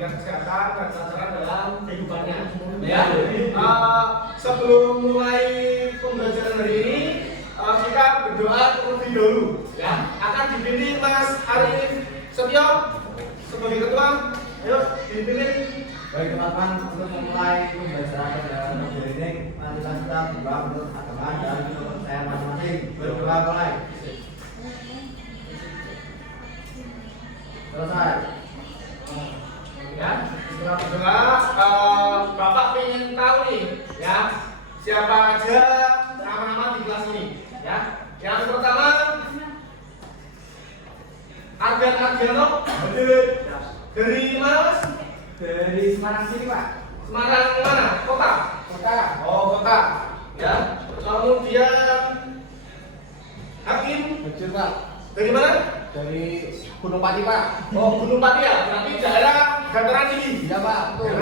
dengan kesehatan dan kelancaran dalam kehidupannya. Ya, sebelum mulai pembelajaran hari ini, kita berdoa terlebih dahulu. Ya, akan dipimpin Mas Arif Setio sebagai ketua. Ayo, dipimpin. Baik teman-teman, untuk memulai pembelajaran pada modul ini, marilah kita berdoa menurut agama dan kepercayaan masing-masing. Berdoa mulai. Selesai. Ya, setelah berdoa, Bapak ingin tahu nih, ya, siapa aja nama-nama di kelas ini. Ya, yang pertama Argan Argano. Dari mana, Mas? Dari Semarang sini, Pak. Semarang mana? Kota? Kota. Oh, kota. Ya. Kemudian Hakim. Betul, Pak. Dari mana? Dari Gunung Pati, Pak. Oh, Gunung Pati ya. Berarti daerah dataran tinggi. Iya, Pak. Betul.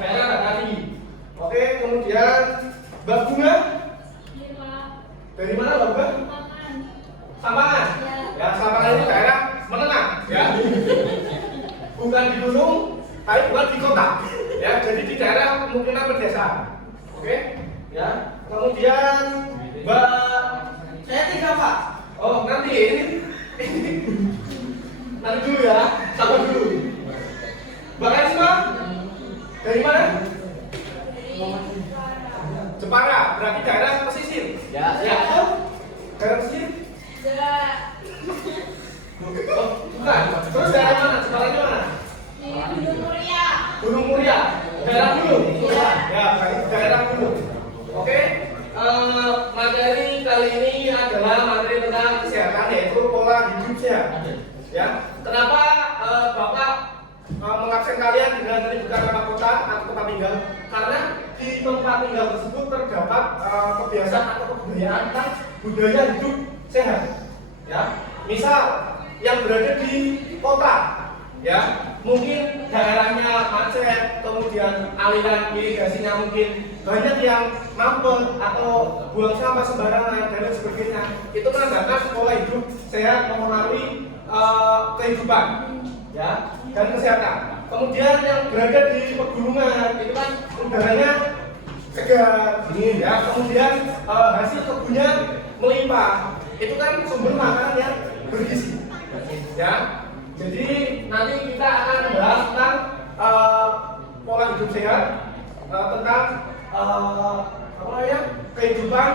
Daerah dataran tinggi. Oke, kemudian Mbak Bunga. Dari mana, Mbak Bunga? Sampangan. Ya, Sampangan ini daerah menengah, ya. Bukan di gunung, tapi bukan di kota. Ya, jadi di daerah kemungkinan pedesaan. Oke? Ya. Kemudian Mbak, saya tiga, Pak. Oh, nanti ini. Nanti dulu ya, sabar dulu. Mbak Karisma, dari mana? Jepara, berarti daerah pesisir. Ya. Ya, daerah pesisir? Oh, bukan. Terus daerah mana? Jepara di mana? Gunung Muria. Daerah gunung. Ya, daerah gunung. Oke. Materi kali ini adalah materi tentang kesehatan, yaitu pola hidup sehat. Ya. Kenapa Bapak mengabsen kalian dengan menyebutkan nama kota atau tempat tinggal? Karena di tempat tinggal tersebut terdapat kebiasaan atau kebudayaan tentang budaya hidup sehat. Ya. Misal yang berada di kota, ya, mungkin daerahnya macet, kemudian aliran irigasinya mungkin banyak yang mampet atau buang sampah sembarangan dan lain sebagainya. Itu menandakan pola hidup sehat mempengaruhi kehidupan, ya, dan kesehatan. Kemudian yang berada di pegunungan itu kan udaranya segar, dingin, ya. Kemudian hasil kebunnya melimpah. Itu kan sumber makanan yang bergizi, ya. Jadi nanti kita akan membahas tentang pola hidup sehat, tentang kehidupan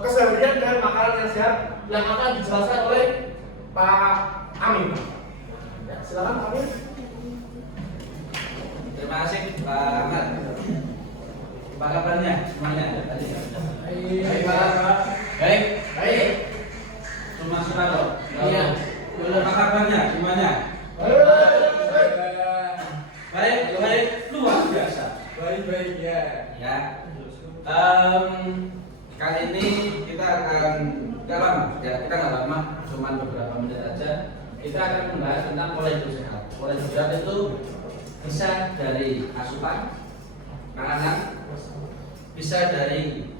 keseharian dan makanan yang sehat yang akan dijelaskan oleh Pak Amin. Ya, silakan Pak Amin. Terima kasih Pak Ahmad. Apa kabarnya semuanya? Baik, Pak. Baik. Baik. Cuma surat. Iya. Apa kabarnya semuanya? Baik, luar biasa. Baik, ya. Ya. Kali ini kita akan nggak lama, ya kita nggak lama, cuma beberapa menit aja. Kita akan membahas tentang pola hidup sehat. Pola hidup sehat itu bisa dari asupan, makanan, bisa dari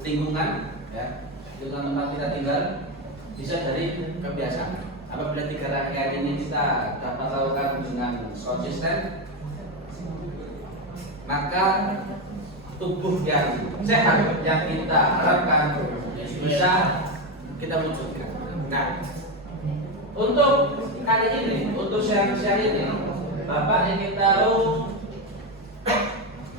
lingkungan, ya, lingkungan tempat kita tinggal, bisa dari kebiasaan. Apabila tiga rangkaian ini kita dapat lakukan dengan konsisten, maka tubuh yang sehat yang kita harapkan bisa kita wujudkan. Nah, untuk kali ini, untuk siang-siang ini, Bapak ingin tahu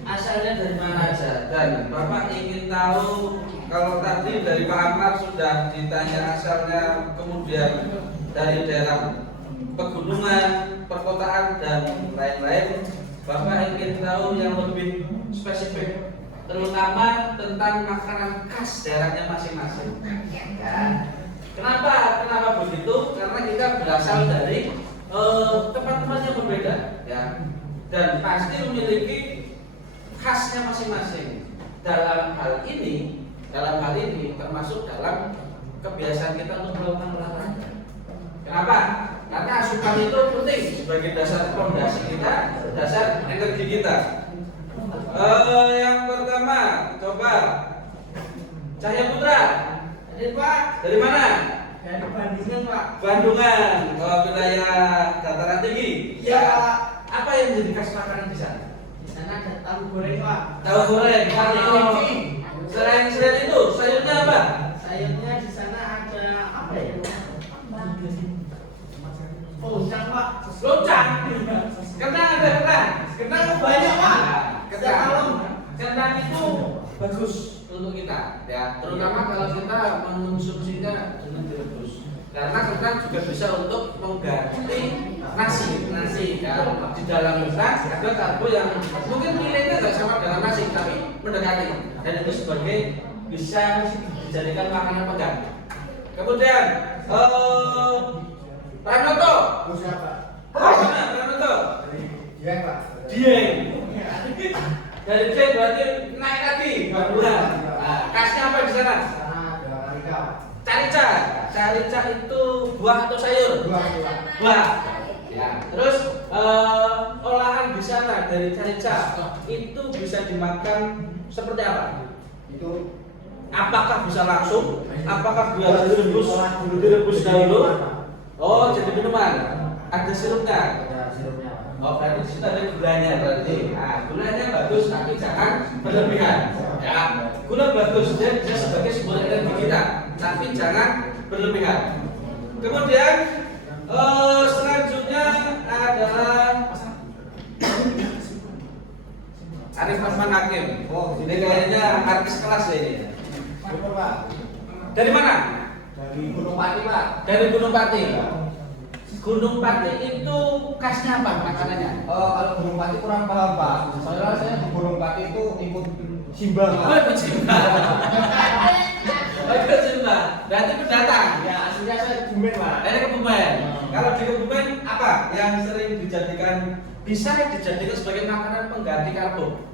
asalnya dari mana aja, dan Bapak ingin tahu, kalau tadi dari Pak Ahmad sudah ditanya asalnya, kemudian dari daerah pegunungan, perkotaan, dan lain-lain. Bapak ingin tahu yang lebih spesifik, terutama tentang makanan khas daerahnya masing-masing. Ya. Kenapa begitu? Karena kita berasal dari tempat-tempat yang berbeda, ya, dan pasti memiliki khasnya masing-masing. Dalam hal ini termasuk dalam kebiasaan kita untuk melakukan olahraga. Kenapa? Karena asupan itu penting sebagai dasar fondasi kita, dasar energi kita. Yang pertama, coba Cahya Putra. Jadi Pak, Dari mana? dari Bandungan Pak. Bandungan, wilayah dataran tinggi. Ya, Apa Loncang. Kentang ada kentang. Kentang banyak pak. Kentang itu bagus untuk kita, ya. Terutama kalau kita mengonsumsinya dengan direbus. Karena kentang juga bisa untuk mengganti nasi, ya. Di dalam kentang ada karbo yang mungkin nilainya nggak sama dengan nasi, tapi mendekati. Dan itu sebagai bisa dijadikan makanan pegang. Kemudian Pranoto. Pranoto. Dieng. Dari Dieng berarti naik lagi buah. Nah, kasnya apa di sana? Carica itu buah atau sayur? Buah. Ya. Terus olahan di sana dari carica itu bisa dimakan seperti apa? Itu Apakah bisa langsung? Apakah dia direbus dahulu? Oh, jadi minuman. Ada sirupnya. ada sirupnya. Oh, berarti di situ ada gulanya berarti. Nah, gulanya bagus tapi jangan berlebihan. Ya, gula bagus dia bisa sebagai sumber energi kita, tapi jangan berlebihan. Kemudian selanjutnya adalah Arif Rahman Hakim. Oh, ini kayaknya artis kelas ya ini. Betul Pak. Dari mana? Dari Gunung Pati Pak. Dari Gunung Pati. Gunung Pati itu khasnya apa makanannya? Kalau Gunung Pati kurang paham Pak. Soalnya saya di Gunung Pati itu ikut Simba Pak. Ikut Simba. Ikut Simba. Berarti pendatang. Ya aslinya saya Kebumen Pak. Dari Kebumen. Kalau di Kebumen apa yang sering bisa dijadikan sebagai makanan pengganti karbo?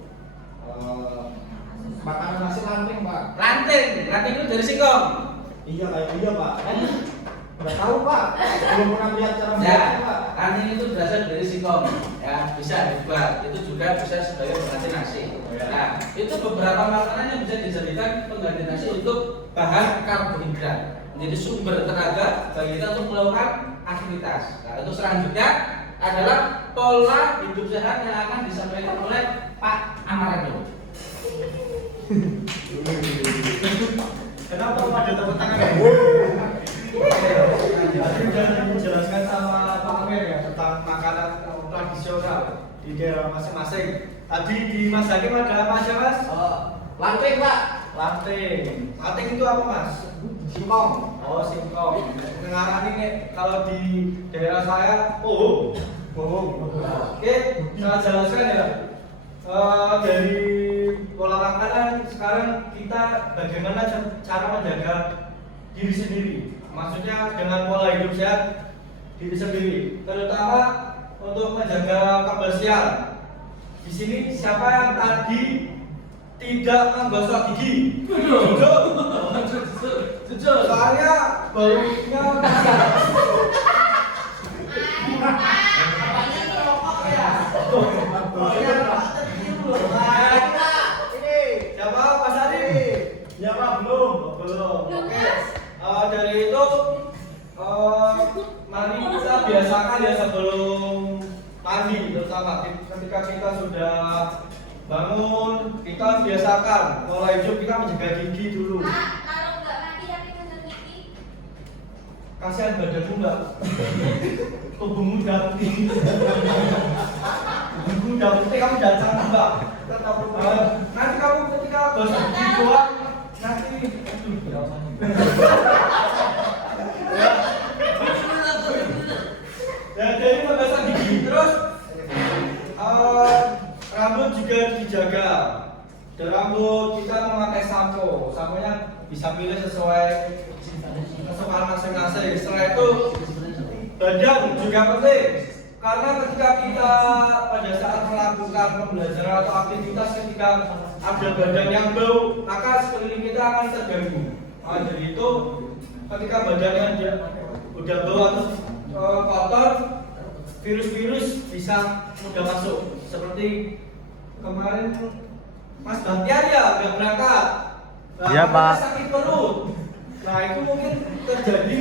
Makanan nasi lanting Pak. Lanting itu dari singkong. Iya Pak. Udah tahu Pak. Belum pernah lihat cara Ya, membuatnya Pak. lanting itu berasal dari singkong. Ya, bisa dibuat. Itu juga bisa sebagai pengganti nasi. Nah, itu beberapa makanan yang bisa dijadikan pengganti nasi untuk bahan karbohidrat. Menjadi sumber tenaga bagi kita untuk melakukan aktivitas. Nah, untuk selanjutnya adalah pola hidup sehat yang akan disampaikan oleh Pak Amarando. Kenapa Pak ada tepuk tangan? Tadi sudah dijelaskan sama Pak Amir ya tentang makanan tradisional di daerah masing-masing. Tadi di Mas Hakim ada apa aja Mas? Lanting Pak. Lanting. Lanting itu apa Mas? Singkong. Oh singkong. Ngarani nih kalau di daerah saya bohong. Oke, saya jelaskan ya. Dari pola makanan sekarang kita bagaimana cara menjaga diri sendiri. Maksudnya dengan pola hidup sehat diri sendiri, terutama untuk menjaga kebersihan. Di sini siapa yang tadi tidak menggosok gigi? Jujur. Soalnya baunya ini siapa Mas Adi? Ya Pak belum. Oke. Dari itu mari kita biasakan ya sebelum mandi, terutama ketika kita sudah bangun, kita biasakan pola hidup kita menjaga gigi dulu. Kalau nggak mandi tapi menjaga gigi, Kasihan badanmu Mbak. Tubuhmu udah putih. Tubuhmu udah putih, kamu udah cantik Mbak. Nanti kamu ketika gosok gigi doang, nanti ya dari menggosok gigi terus rambut juga dijaga. Dan rambut kita memakai sampo. Samponya bisa pilih sesuai kesukaan masing-masing. Setelah itu badan juga penting. Karena ketika kita pada saat melakukan pembelajaran atau aktivitas ketika ada badan yang bau, maka sekeliling kita akan terganggu. Nah, jadi itu ketika badannya udah bau atau kotor, virus-virus bisa mudah masuk. Seperti kemarin Mas Bahtiar ya nggak berangkat. Iya Pak. Sakit perut. Nah itu mungkin terjadi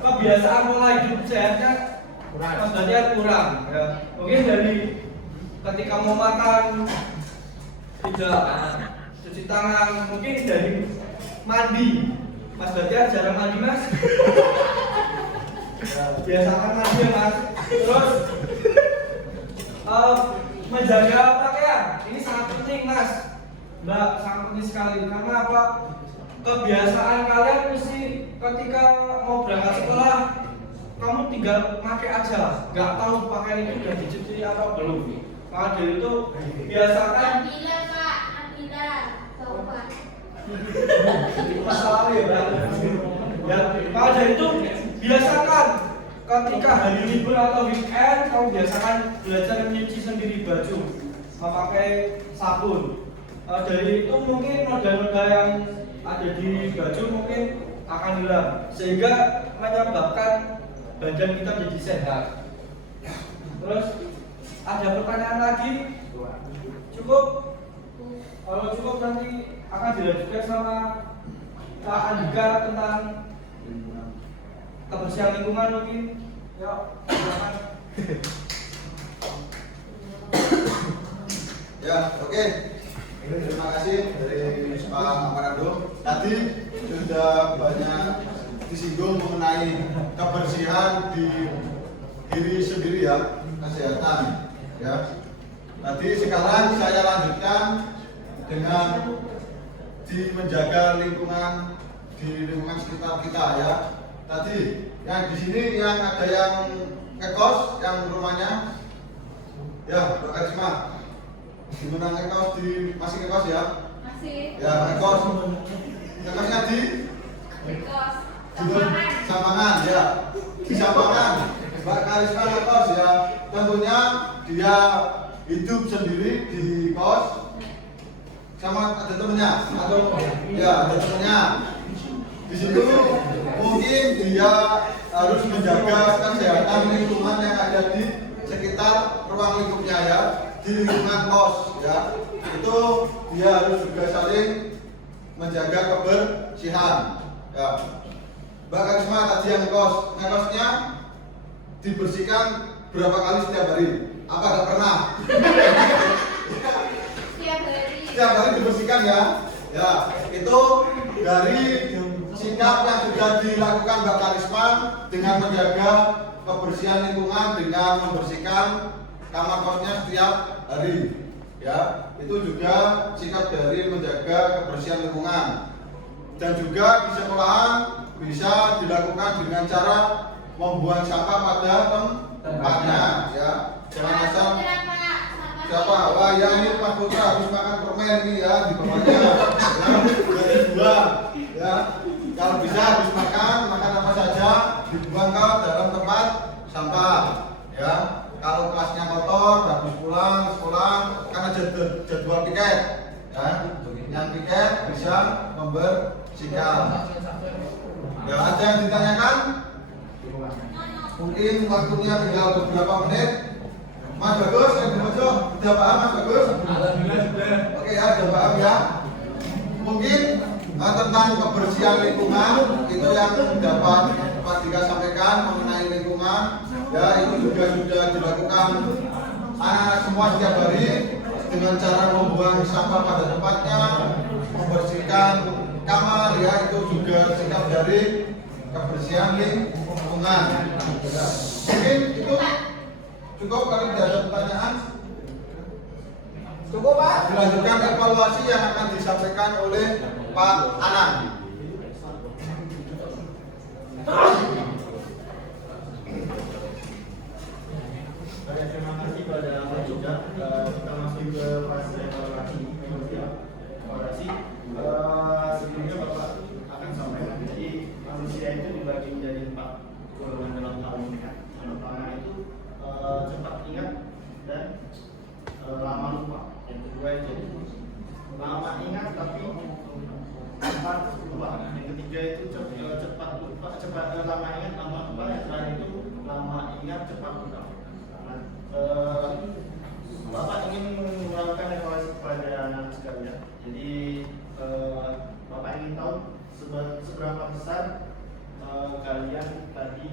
kebiasaan pola hidup sehatnya Mas Bahtiar kurang. Ya. Mungkin dari ketika mau makan tidak cuci tangan, mungkin dari mandi. Mas Bahtiar jarang mandi Mas. Biasakan mandi ya Mas. Terus menjaga pakaian ini sangat penting mas, Mbak, sangat penting sekali. Karena apa? Kebiasaan kalian mesti ketika mau berangkat sekolah kamu tinggal pakai aja, nggak tahu pakaian itu udah dicuci atau belum. Maka dari itu biasakan. Nabila Pak, Nabila, coba. Masalah ya, Mbak. Ya, maka dari itu biasakan ketika hari libur atau weekend kamu biasakan belajar mencuci sendiri baju, memakai sabun. Dari itu mungkin noda-noda yang ada di baju mungkin akan hilang sehingga menyebabkan badan kita menjadi sehat. Terus ada pertanyaan lagi? Cukup? Kalau cukup nanti akan dilanjutkan sama Kak Andika tentang kebersihan lingkungan mungkin. Yuk, silakan. Ya, oke. Terima kasih dari Pak Amarando. Tadi sudah banyak disinggung mengenai kebersihan di diri sendiri ya, kesehatan ya. Tadi sekarang saya lanjutkan dengan menjaga lingkungan di lingkungan sekitar kita ya. Tadi yang di sini yang ada yang ngekos, yang rumahnya ya, Mbak Karisma. Gimana ngekos di masih ngekos ya? Masih. Ya ngekos. Ngekosnya di Kos. Sampangan ya. Di Sampangan. Mbak Karisma ngekos ya. Tentunya dia hidup sendiri di kos sama ada temennya atau ya ada temennya. Di situ mungkin dia harus menjaga kesehatan lingkungan yang ada di sekitar ruang lingkupnya ya. Di lingkungan kos ya, itu dia harus juga saling menjaga kebersihan ya. Mbak Karisma tadi yang ngekosnya dibersihkan berapa kali setiap hari? Apa gak pernah? Setiap hari. Setiap hari dibersihkan ya. Ya, itu dari sikap yang sudah dilakukan Mbak Karisma dengan menjaga kebersihan lingkungan dengan membersihkan kamar kosnya setiap hari ya. Itu juga sikap dari menjaga kebersihan lingkungan. Dan juga di sekolahan bisa dilakukan dengan cara membuang sampah pada tempatnya ya. Jangan asal siapa, wah ya ini Pak Putra habis makan permen ini ya di bawahnya ya, udah dibuang ya. Kalau bisa habis makan apa saja dibuang ke dalam tempat sampah ya. Kalau kelasnya kotor, habis pulang sekolah kan ada jadwal piket ya. Yang piket bisa membersihkan. Ya, ada yang ditanyakan? Mungkin waktunya tinggal beberapa menit. Mas Bagus, yang dibaca, sudah paham Mas Bagus? Alhamdulillah sudah. Oke ya, sudah paham ya. Mungkin tentang kebersihan lingkungan itu yang dapat Pak Dika sampaikan mengenai lingkungan ya, itu juga sudah dilakukan anak-anak semua setiap hari dengan cara membuang sampah pada tempatnya, membersihkan kamar ya, itu juga sikap dari kebersihan lingkungan. Mungkin itu cukup kalau tidak ada pertanyaan. Cukup Pak. Dilanjutkan evaluasi yang akan disampaikan oleh Pak Anang. Terima kasih pada Pak Juga. Kita masuk ke fase evaluasi. Sebelumnya Bapak akan sampaikan. Jadi manusia itu dibagi menjadi 4 golongan dalam tahun ini kan. Yang pertama itu cepat ingat dan lama lupa. Yang kedua itu lama ingat tapi cepat lupa. Yang ketiga itu cepat lupa, lama ingat lama lupa. Yang terakhir itu lama ingat cepat lupa. Bapak ingin melakukan evaluasi kepada anak sekalian. Jadi Bapak ingin tahu seberapa besar kalian tadi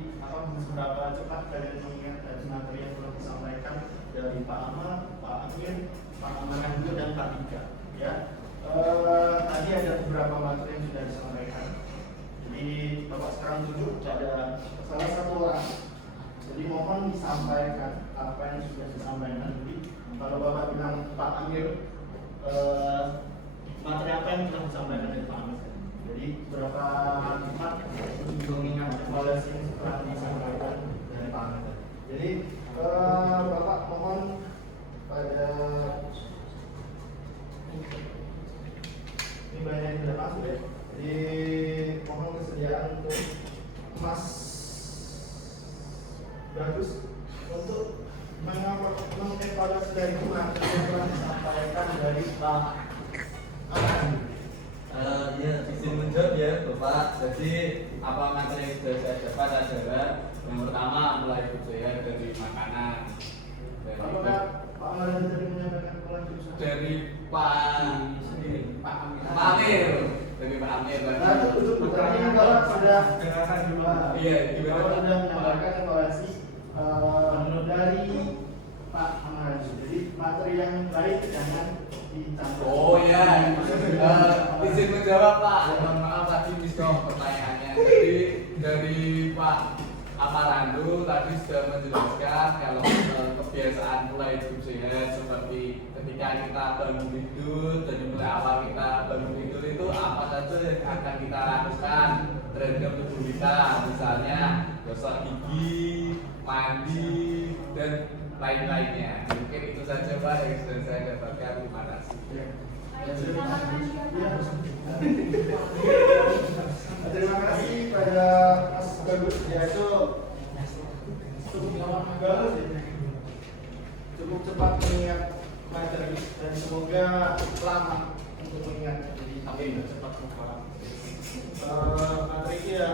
seberapa cepat kalian mengingat dari materi yang telah disampaikan dari Pak Amal, Pak Amin, Pak Amarando dan Pak Dika. Ya, tadi ada beberapa materi yang sudah disampaikan. Jadi Bapak sekarang tunjuk ada salah satu orang Jadi mohon disampaikan apa yang sudah disampaikan. Jadi kalau Bapak bilang Pak Amir, materi apa yang telah disampaikan dari Pak Amir? Jadi berapa tempat mengingat evaluasi yang telah disampaikan dari Pak Amir? Jadi Bapak mohon pada ini banyak yang tidak masuk ya. Jadi mohon kesediaan untuk Mas Bagus untuk mengevaluasi dari materi yang telah disampaikan dari Pak Amir. Ya, izin menjawab ya Bapak. Jadi apa materi yang sudah saya dapat adalah yang pertama mulai budaya dari makanan Apakah Pak Amir tadi menyampaikan kelanjutan? dari Pak Amir dari Pak Amir Nah, untuk putranya kalau sudah Dengarkan dulu. Iya, kalau gimana? sudah menyampaikan evaluasi dari Pak Amir. Jadi materi yang baik jangan dicampur. Oh ya, izin menjawab Pak. Mohon maaf tadi miskom pertanyaannya. Jadi dari Pak Amarandu tadi sudah menjelaskan kalau kebiasaan mulai hidup sehat seperti ketika kita bangun tidur, dari mulai awal kita bangun tidur itu apa saja yang akan kita lakukan terhadap tubuh kita, misalnya gosok gigi, mandi, dan lain-lainnya. Mungkin itu saja Pak yang sudah saya dapatkan. Terima kasih. Terima kasih pada Mas Bagus, yaitu cukup cepat mengingat materi dan semoga lama untuk mengingat. Jadi amin cepat menghafal. Materi itu ya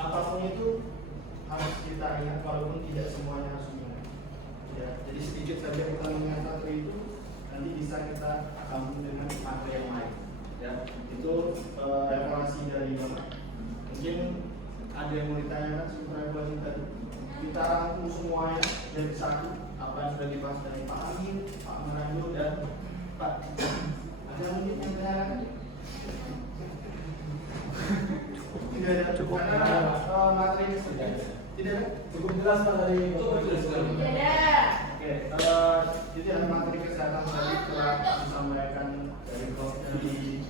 apapun itu harus kita ingat walaupun tidak semuanya harus diingat. Ya, jadi sedikit saja kita mengingat materi itu nanti bisa kita sambung dengan materi yang lain. Ya, itu evaluasi dari Bapak. Mungkin ada yang mau ditanyakan seputar evaluasi tadi. Kita rangkum semuanya jadi satu apa yang sudah dibahas dari Pak Amin, Pak Amarandu dan Pak. Ada mungkin yang ditanyakan? Tidak ada. Cukup. Karena materi ini sudah tidak ada. Cukup jelas Pak dari Tidak. Oke, jadi ada materi kesehatan tadi telah disampaikan dari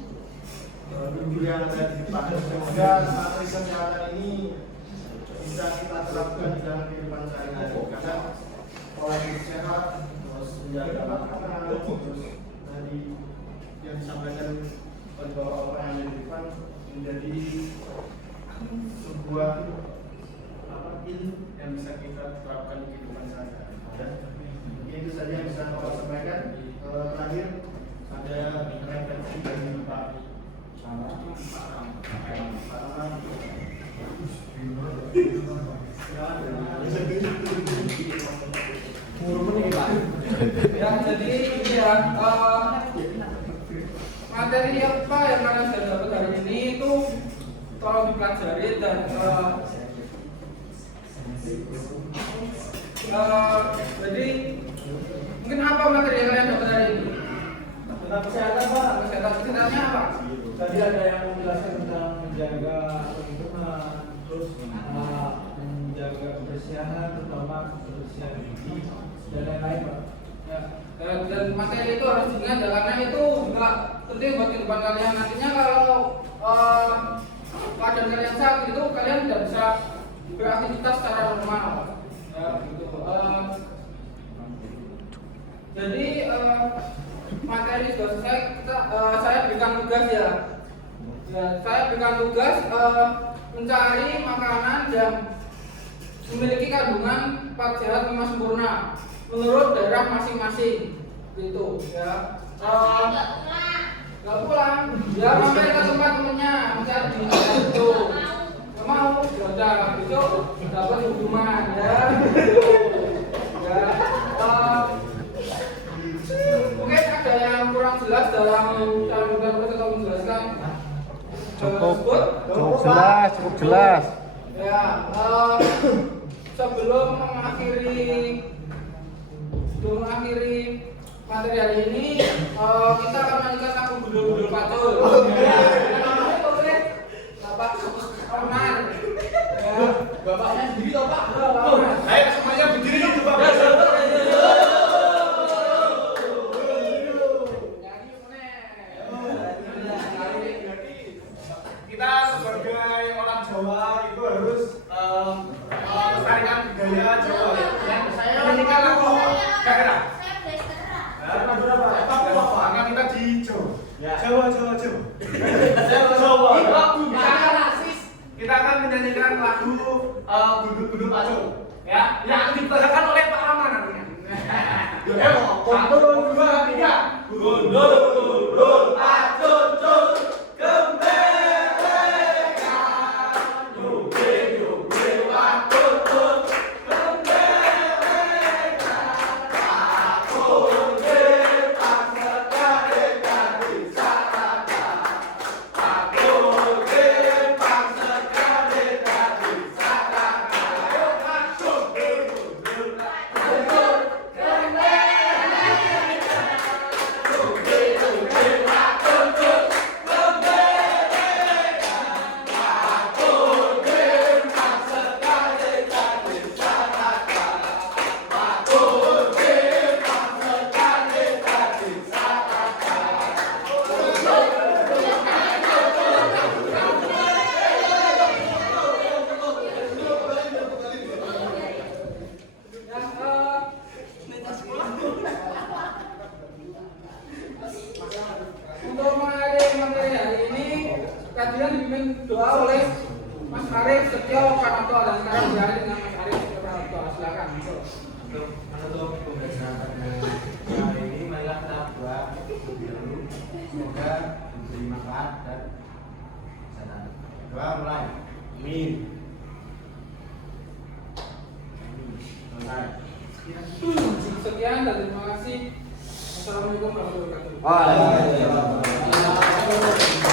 guru yang ada di depan. Semoga materi kesehatan ini bisa kita terapkan di dalam kehidupan sehari-hari. Karena pola hidup sehat, terus menjaga makanan, terus tadi yang disampaikan oleh bapak-bapak yang ada di depan menjadi sebuah ilmu yang bisa kita terapkan di kehidupan sehari-hari. Mungkin itu saja yang bisa Bapak sampaikan. Terakhir ada referensi dari Pak Ya, jadi ini ya materi apa yang kalian sudah dapat hari ini itu tolong dipelajari dan jadi mungkin apa materi yang kalian dapat hari ini? tentang kesehatan Pak. Kesehatannya apa? Tadi ada yang menjelaskan tentang menjaga lingkungan, terus menjaga kebersihan, terutama kebersihan gigi dan lain-lain Pak. Ya, dan materi itu harus diingat ya, karena itu juga penting buat kehidupan kalian. Nantinya kalau keadaan kalian sakit itu kalian tidak bisa beraktivitas secara normal. Ya, gitu. Jadi materi sudah selesai. Saya berikan tugas ya. Saya berikan tugas mencari makanan yang memiliki kandungan 4 sehat 5 sempurna menurut daerah masing-masing, gitu ya. Nggak pulang, ya mampir ke tempat temennya, mencari di itu. Nggak mau, ya udah besok dapat hukuman ya. Ya. Mungkin ada yang kurang jelas dalam cara atau menjelaskan. Cukup jelas. Ya, sebelum mengakhiri materi hari ini, kita akan melanjutkan lagu Gundul-Gundul Pacul. Bapak Omar. Ya. Bapaknya sendiri toh Pak? Bapak Omar. Ayo oleh Mas Arief Setio Pranoto dan sekarang beralih dengan Mas Arief Setio Pranoto. Silakan. Untuk menutup pembelajaran pada hari ini, marilah kita berdoa dulu. Semoga diberi manfaat dan kesehatan. Doa mulai. Amin. Selesai. Sekian dan terima kasih. Assalamualaikum warahmatullahi wabarakatuh. Waalaikumsalam.